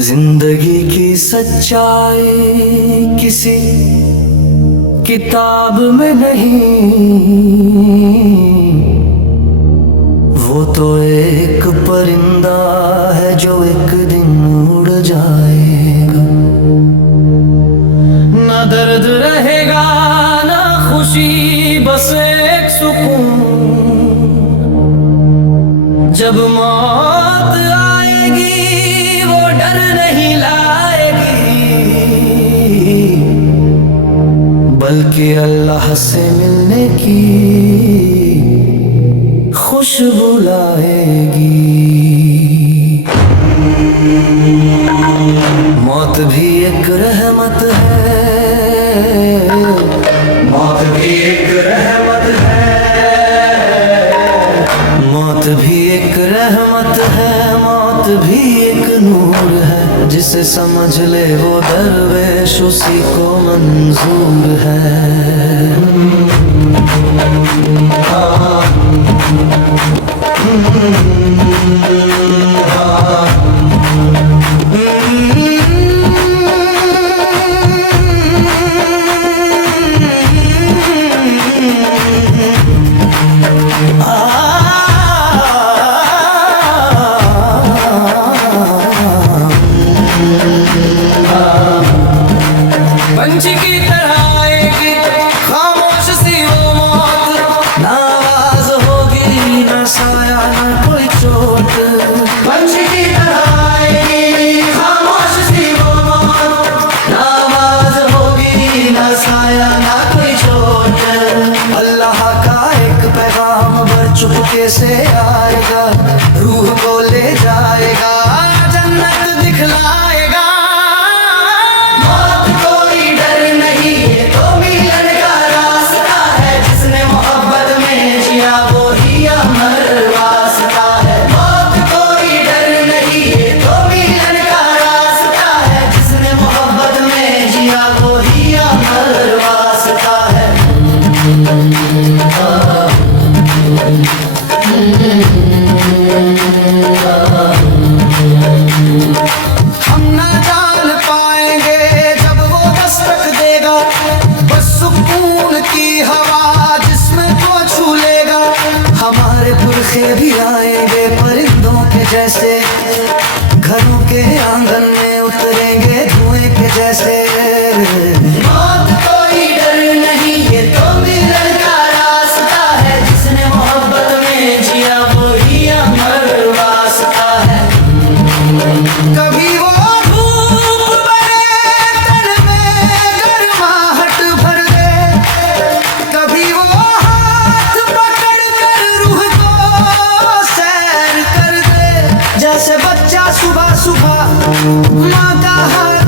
जिंदगी की सच्चाई किसी किताब में नहीं, वो तो एक परिंदा है जो एक दिन उड़ जाएगा। ना दर्द रहेगा ना खुशी, बस एक सुकून। जब मौत आएगी वो डर नहीं लाएगी, बल्कि अल्लाह से मिलने की खुशबू लाएगी। मौत भी एक रहमत है, मौत भी एक रहमत है, मौत भी एक रहमत है, मौत भी एक नूर है। जिसे समझ ले वो दरवेश उसी को मंजूर है। पंछी की तरह आएगी खामोश सी वो मौत, ना आवाज होगी ना साया ना कोई चोट। पंछी की तरह आएगी खामोश सी वो मौत, ना आवाज होगी ना साया ना कोई चोट। अल्लाह का एक पैगाम बर चुपके से आएगा, रूह को ले जाएगा, जन्नत दिखलाएगा। हम ना जान पाएंगे जब वो दस्तक देगा, बस सुकून की हवा जिसमें को छू लेगा। हमारे पुरखे भी आएंगे परिंदों के जैसे, घरों के आंगन में उतरेंगे धुएं के जैसे। मौत कोई डर नहीं, ये तो मिलन का रास्ता है, जिसने मोहब्बत में जिया वही अमर वास्ता है। कभी वो धूप बने तन में गर्माहट भर दे, कभी वो हाथ पकड़ कर रूह को सैर कर दे। जैसे बच्चा सुबह सुबह माँ का हाथ